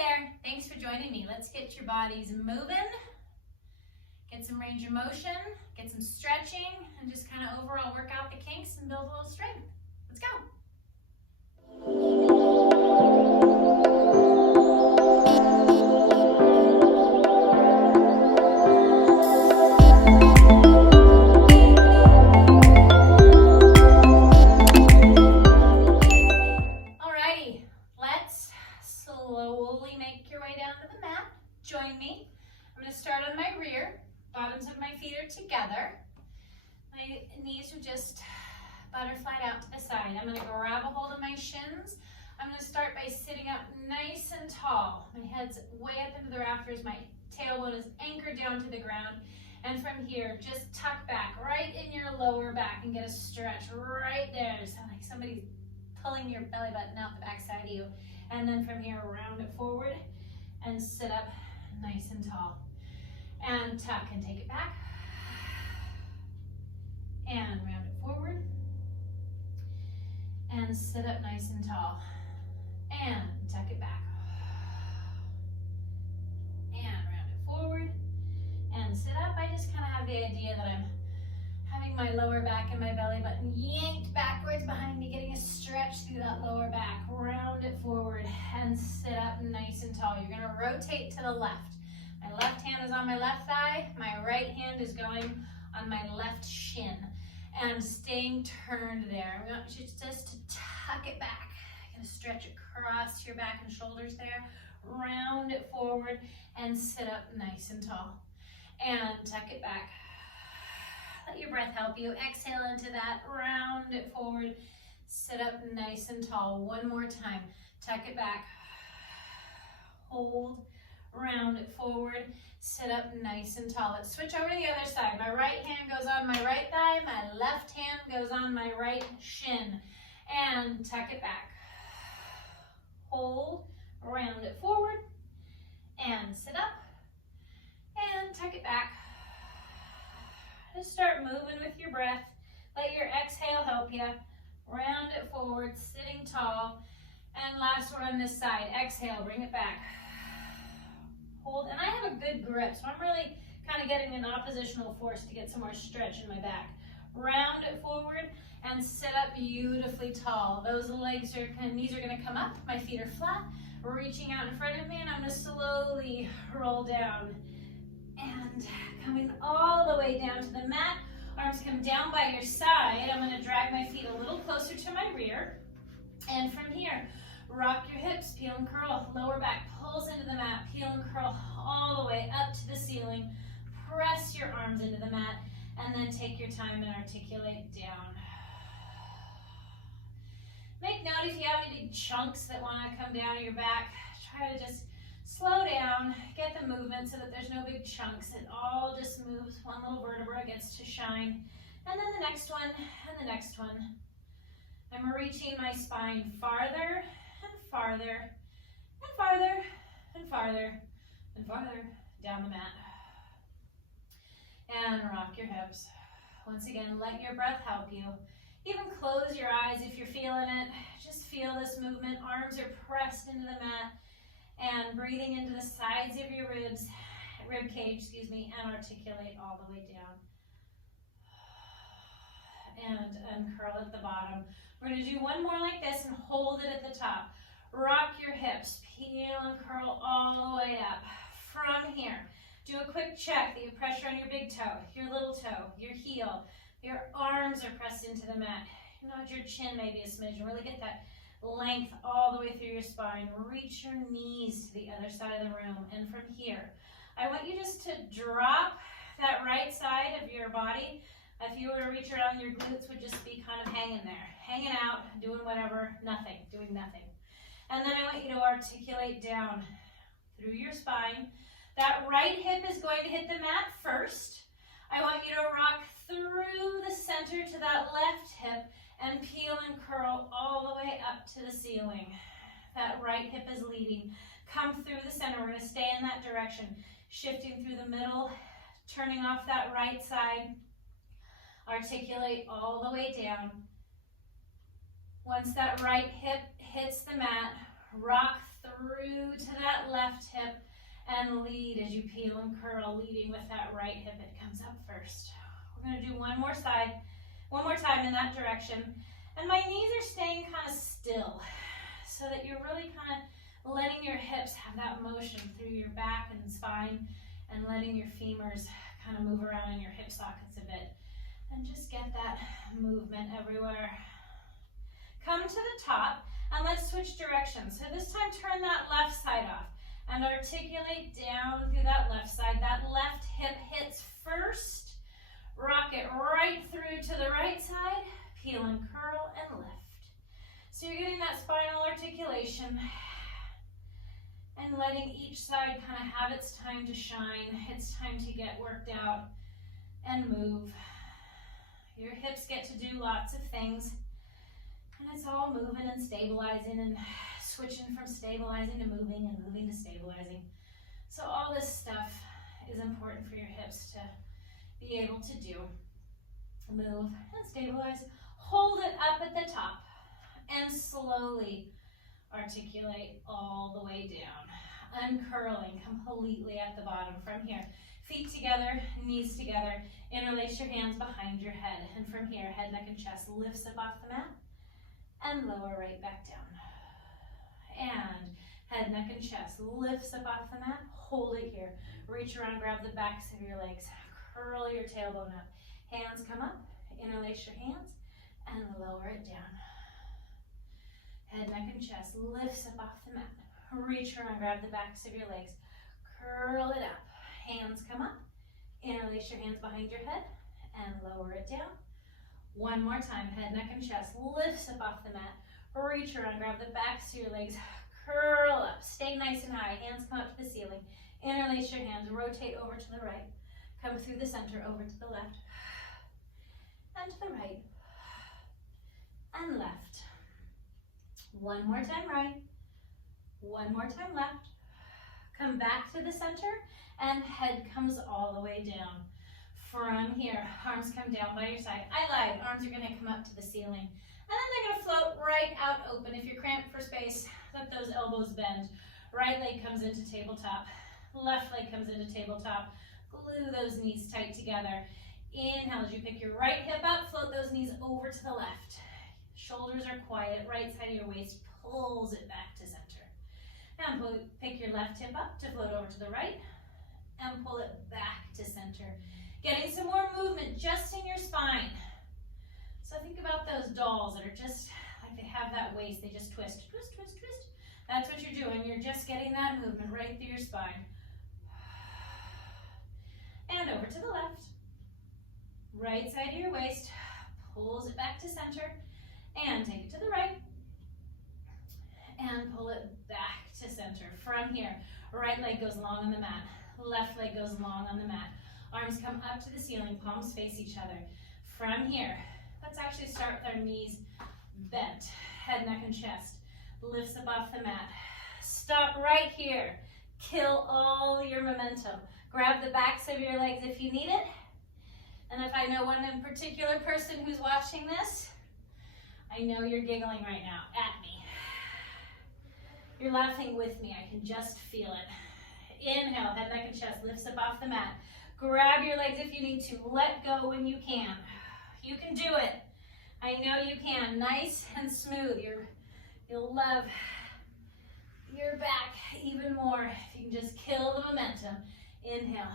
there, thanks for joining me. Let's get your bodies moving, get some range of motion, get some stretching, and just kind of overall work out the kinks and build a little strength. Let's go. Alrighty, let's slowly make your way down to the mat. Join me. I'm going to start on my rear. Bottoms of my feet are together. My knees are just butterflied out to the side. I'm going to grab a hold of my shins. I'm going to start by sitting up nice and tall. My head's way up into the rafters. My tailbone is anchored down to the ground. And from here, just tuck back right in your lower back and get a stretch right there. So like somebody's pulling your belly button out the back side of you. And then from here, round it forward and sit up nice and tall. And tuck and take it back. And round it forward. And sit up nice and tall. And tuck it back. And round it forward. And sit up. I just kind of have the idea that I'm having my lower back and my belly button yanked backwards behind me, getting a stretch through that lower back. Round it forward and sit up nice and tall. You're going to rotate to the left. My left hand is on my left thigh. My right hand is going on my left shin. And I'm staying turned there. I want you just to tuck it back. You're going to stretch across your back and shoulders there. Round it forward and sit up nice and tall. And tuck it back. Let your breath help you. Exhale into that. Round it forward. Sit up nice and tall. One more time. Tuck it back. Hold. Round it forward. Sit up nice and tall. Let's switch over to the other side. My right hand goes on my right thigh. My left hand goes on my right shin. And tuck it back. Hold. Round it forward. And sit up. And tuck it back. Just start moving with your breath. Let your exhale help you. Round it forward, sitting tall. And last one on this side. Exhale, bring it back. Hold, and I have a good grip, so I'm really kind of getting an oppositional force to get some more stretch in my back. Round it forward and sit up beautifully tall. Those legs are, knees are going to come up. My feet are flat, reaching out in front of me, and I'm going to slowly roll down. And coming all the way down to the mat. Arms come down by your side. I'm going to drag my feet a little closer to my rear. And from here, rock your hips, peel and curl. Lower back pulls into the mat, peel and curl all the way up to the ceiling. Press your arms into the mat, and then take your time and articulate down. Make note if you have any big chunks that want to come down your back. Try to just slow down, get the movement so that there's no big chunks. It all just moves. One little vertebra gets to shine. And then the next one, and the next one. I'm reaching my spine farther and farther, and farther, and farther, and farther down the mat. And rock your hips. Once again, let your breath help you. Even close your eyes if you're feeling it. Just feel this movement. Arms are pressed into the mat. And breathing into the sides of your rib cage, and articulate all the way down. And uncurl at the bottom. We're going to do one more like this and hold it at the top. Rock your hips, peel and curl all the way up. From here, do a quick check that you have pressure on your big toe, your little toe, your heel. Your arms are pressed into the mat. Nod your chin maybe a smidge. Really get that length all the way through your spine. Reach your knees to the other side of the room. And from here, I want you just to drop that right side of your body. If you were to reach around, your glutes would just be kind of hanging there. Hanging out, doing whatever, nothing, doing nothing. And then I want you to articulate down through your spine. That right hip is going to hit the mat first. I want you to rock through the center to that left hip and peel and curl all the way up to the ceiling. That right hip is leading. Come through the center. We're going to stay in that direction. Shifting through the middle, turning off that right side. Articulate all the way down. Once that right hip hits the mat, rock through to that left hip and lead as you peel and curl, leading with that right hip. It comes up first. We're going to do one more time in that direction. And my knees are staying kind of still so that you're really kind of letting your hips have that motion through your back and spine and letting your femurs kind of move around in your hip sockets a bit. And just get that movement everywhere. Come to the top and let's switch directions. So this time turn that left side off and articulate down through that left side. That left hip hits first. Rock it right through to the right side. Peel and curl and lift. So you're getting that spinal articulation and letting each side kind of have its time to shine. It's time to get worked out and move. Your hips get to do lots of things, and it's all moving and stabilizing and switching from stabilizing to moving and moving to stabilizing. So all this stuff is important for your hips to be able to do. Move and stabilize. Hold it up at the top and slowly articulate all the way down. Uncurling completely at the bottom from here. Feet together, knees together. Interlace your hands behind your head. And from here, head, neck, and chest lifts up off the mat and lower right back down. And head, neck, and chest lifts up off the mat. Hold it here. Reach around, grab the backs of your legs. Curl your tailbone up. Hands come up. Interlace your hands and lower it down. Head, neck, and chest lifts up off the mat. Reach around, grab the backs of your legs. Curl it up. Hands come up. Interlace your hands behind your head and lower it down. One more time. Head, neck, and chest lifts up off the mat. Reach around, grab the backs of your legs. Curl up. Stay nice and high. Hands come up to the ceiling. Interlace your hands. Rotate over to the right. Come through the center over to the left. And to the right. And left. One more time right. One more time left. Come back to the center and head comes all the way down. From here, arms come down by your side. I lied. Arms are going to come up to the ceiling. And then they're going to float right out open. If you're cramped for space, let those elbows bend. Right leg comes into tabletop. Left leg comes into tabletop. Glue those knees tight together. Inhale as you pick your right hip up. Float those knees over to the left. Shoulders are quiet. Right side of your waist pulls it back to center. And pick your left hip up to float over to the right and pull it back to center. Getting some more movement just in your spine. So think about those dolls that are just like they have that waist. They just twist, twist, twist, twist. That's what you're doing. You're just getting that movement right through your spine. And over to the left. Right side of your waist pulls it back to center. And take it to the right. And pull it back to center. From here, right leg goes long on the mat. Left leg goes long on the mat. Arms come up to the ceiling, palms face each other. From here, let's actually start with our knees bent. Head, neck, and chest. Lifts up off the mat. Stop right here. Kill all your momentum. Grab the backs of your legs if you need it. And if I know one in particular person who's watching this, I know you're giggling right now at me. You're laughing with me. I can just feel it. Inhale, head, neck, and chest lifts up off the mat. Grab your legs if you need to. Let go when you can. You can do it. I know you can. Nice and smooth. You'll love your back even more if you can just kill the momentum. Inhale.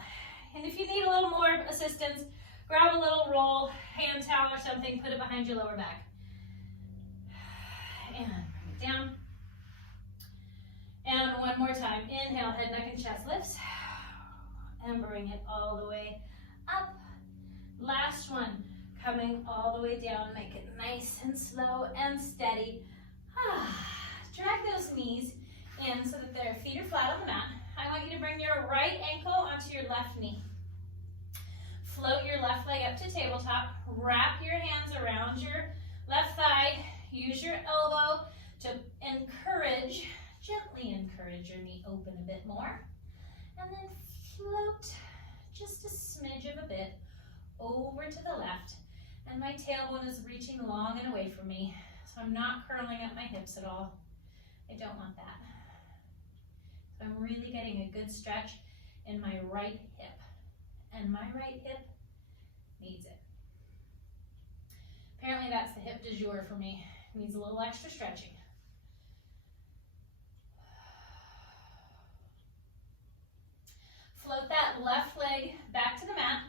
And if you need a little more assistance, grab a little roll, hand towel or something, put it behind your lower back. And bring it down. And one more time. Inhale, head, neck, and chest lifts. And bring it all the way up. Last one. Coming all the way down. Make it nice and slow and steady. Drag those knees in so that their feet are flat on the mat. I want you to bring your right ankle onto your left knee. Float your left leg up to tabletop. Wrap your hands around your left thigh. Use your elbow to gently encourage your knee open a bit more. And then float just a smidge of a bit over to the left. And my tailbone is reaching long and away from me. So I'm not curling up my hips at all. I don't want that. really getting a good stretch in my right hip. And my right hip needs it. Apparently that's the hip du jour for me. It needs a little extra stretching. Float that left leg back to the mat,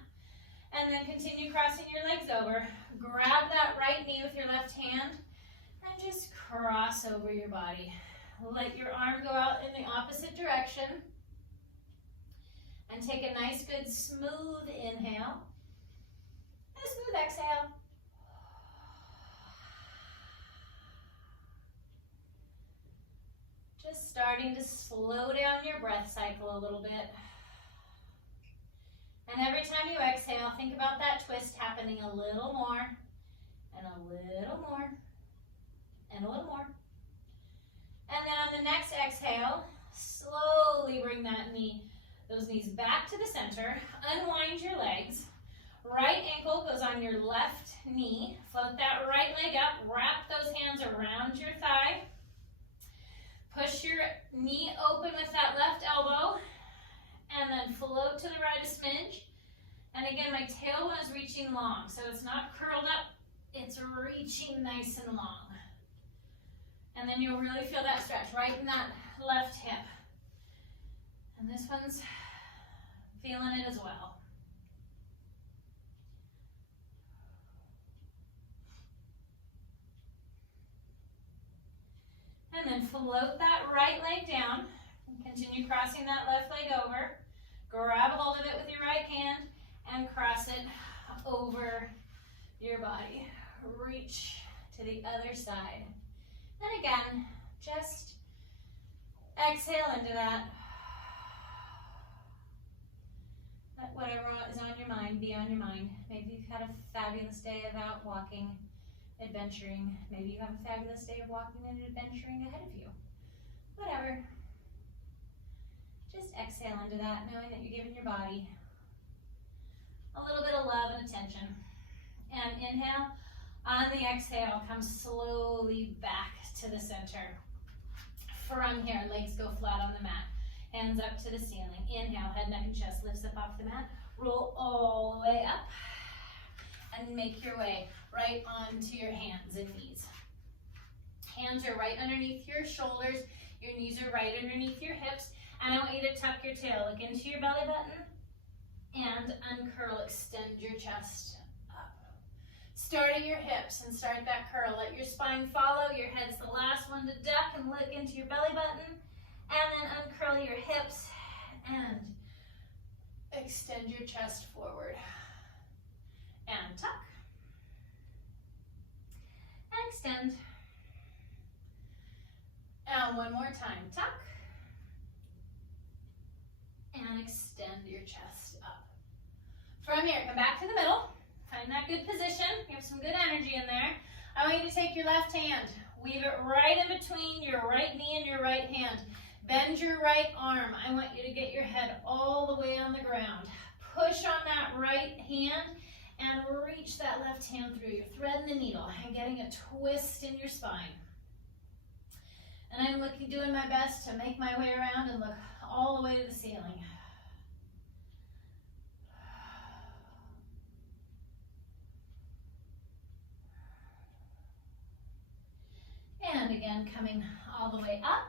and then continue crossing your legs over. Grab that right knee with your left hand, and just cross over your body. Let your arm go out in the opposite direction, and take a nice, good, smooth inhale, and a smooth exhale. Just starting to slow down your breath cycle a little bit. And every time you exhale, think about that twist happening a little more, and a little more, and a little more. And then on the next exhale, slowly bring those knees back to the center. Unwind your legs. Right ankle goes on your left knee. Float that right leg up. Wrap those hands around your thigh. Push your knee open with that left elbow. And then float to the right a smidge. And again, my tailbone is reaching long, so it's not curled up, it's reaching nice and long. And then you'll really feel that stretch right in that left hip. And this one's feeling it as well. And then float that right leg down. Continue crossing that left leg over. Grab a hold of it with your right hand and cross it over your body. Reach to the other side. And again, just exhale into that. Let whatever is on your mind be on your mind. Maybe you've had a fabulous day of out walking, adventuring. Maybe you have a fabulous day of walking and adventuring ahead of you. Whatever. Just exhale into that, knowing that you're giving your body a little bit of love and attention. And inhale. On the exhale, come slowly back to the center. From here, legs go flat on the mat. Hands up to the ceiling. Inhale, head, neck, and chest lifts up off the mat. Roll all the way up. And make your way right onto your hands and knees. Hands are right underneath your shoulders. Your knees are right underneath your hips. And I want you to tuck your tail. Look into your belly button. And uncurl, extend your chest up. Start at your hips and start that curl. Let your spine follow. Your head's the last one to duck and look into your belly button. And then uncurl your hips and extend your chest forward. And tuck. And extend. And one more time, tuck. And extend your chest up. From here, come back to the middle. Find that good position. You have some good energy in there. I want you to take your left hand. Weave it right in between your right knee and your right hand. Bend your right arm. I want you to get your head all the way on the ground. Push on that right hand and reach that left hand through. You're threading the needle and getting a twist in your spine. And I'm doing my best to make my way around and look all the way to the ceiling. And again, coming all the way up.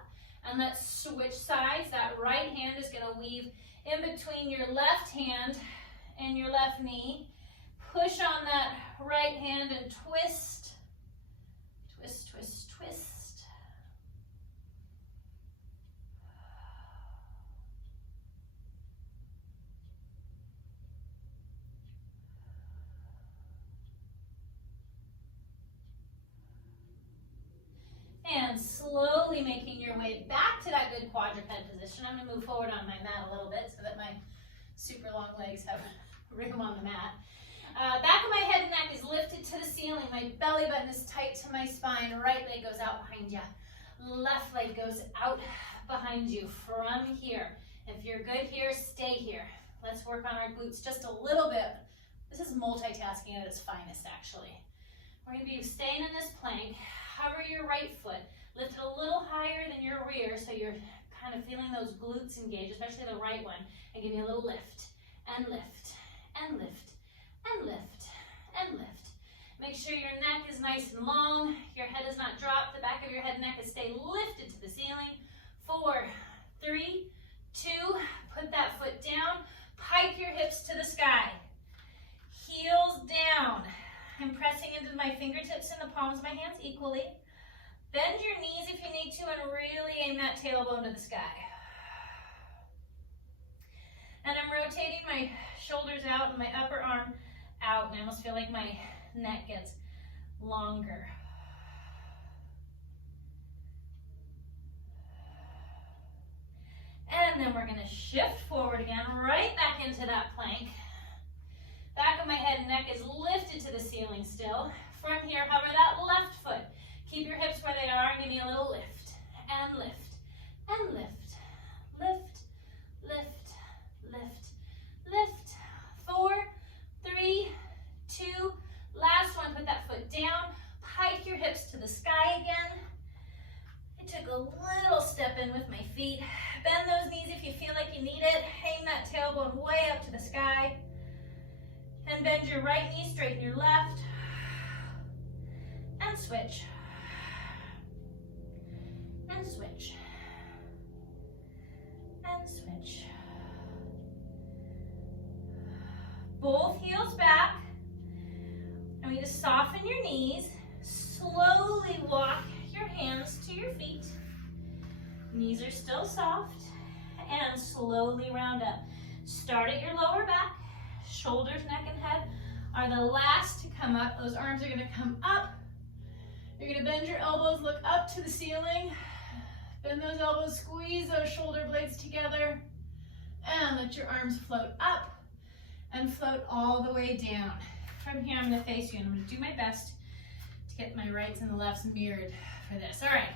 And let's switch sides. That right hand is going to weave in between your left hand and your left knee. Push on that right hand and twist. Twist, twist, twist. And slowly making your way back to that good quadruped position. I'm going to move forward on my mat a little bit so that my super long legs have room on the mat. Back of my head and neck is lifted to the ceiling. My belly button is tight to my spine. Right leg goes out behind you. Left leg goes out behind you from here. If you're good here, stay here. Let's work on our glutes just a little bit. This is multitasking at its finest, actually. We're going to be staying in this plank. Hover your right foot. Lift it a little higher than your rear so you're kind of feeling those glutes engage, especially the right one, and give me a little lift, and lift, and lift, and lift, and lift. Make sure your neck is nice and long, your head is not dropped, the back of your head and neck is stay lifted to the ceiling. 4, 3, 2, put that foot down, pike your hips to the sky. Heels down. I'm pressing into my fingertips and the palms of my hands equally. Bend your knees if you need to and really aim that tailbone to the sky. And I'm rotating my shoulders out and my upper arm out, and I almost feel like my neck gets longer. And then we're going to shift forward again, right back into that plank. Back of my head and neck is lifted to the ceiling still. From here, hover that left foot. Keep your hips where they are and give me a little lift. And lift. And lift. Lift. Lift. Lift. Lift. 4, 3, 2. Last one. Put that foot down. Pike your hips to the sky again. I took a little step in with my feet. Bend those knees if you feel like you need it. Aim that tailbone way up to the sky. And bend your right knee, straighten your left. And switch. And switch. And switch. Both heels back. I want you to soften your knees. Slowly walk your hands to your feet. Knees are still soft. And slowly round up. Start at your lower back. Shoulders, neck, and head are the last to come up. Those arms are going to come up. You're going to bend your elbows, look up to the ceiling. Bend those elbows, squeeze those shoulder blades together. And let your arms float up and float all the way down. From here, I'm going to face you, and I'm going to do my best to get my rights and the lefts mirrored for this. All right.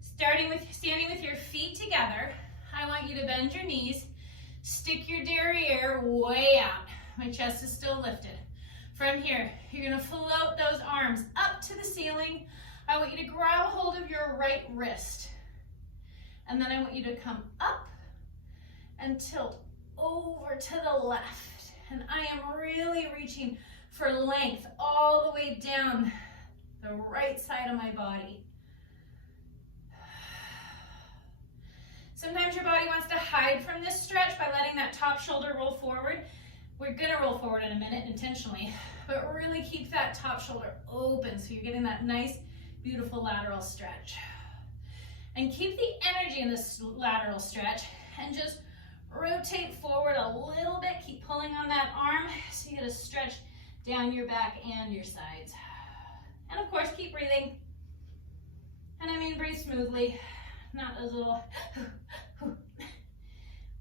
Standing with your feet together, I want you to bend your knees. Stick your derriere way out. My chest is still lifted. From here, you're going to float those arms up to the ceiling. I want you to grab a hold of your right wrist. And then I want you to come up and tilt over to the left. And I am really reaching for length all the way down the right side of my body. Sometimes your body wants to hide from this stretch by letting that top shoulder roll forward. We're gonna roll forward in a minute intentionally, but really keep that top shoulder open so you're getting that nice, beautiful lateral stretch. And keep the energy in this lateral stretch and just rotate forward a little bit. Keep pulling on that arm so you get a stretch down your back and your sides. And of course, keep breathing. And I mean breathe smoothly, not those little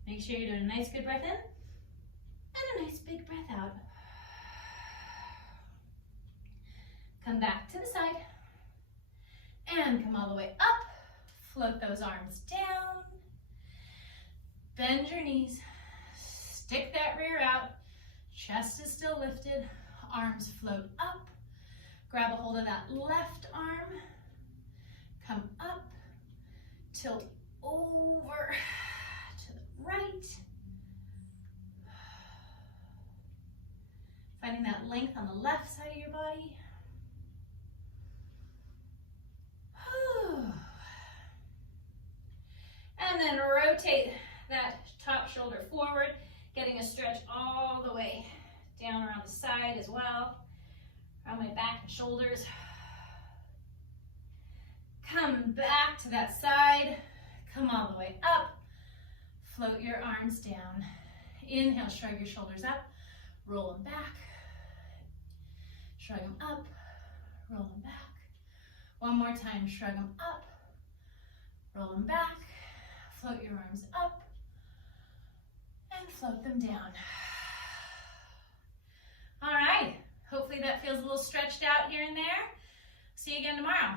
Make sure you're doing a nice good breath in and a nice big breath out. Come back to the side and come all the way up. Float those arms down. Bend your knees. Stick that rear out. Chest is still lifted. Arms float up. Grab a hold of that left arm. Come up. Tilt over to the right. Finding that length on the left side of your body. And then rotate that top shoulder forward, getting a stretch all the way down around the side as well, around my back and shoulders. Come back to that side, come all the way up, float your arms down. Inhale, shrug your shoulders up, roll them back, shrug them up, roll them back. One more time, shrug them up, roll them back, float your arms up, and float them down. All right, hopefully that feels a little stretched out here and there. See you again tomorrow.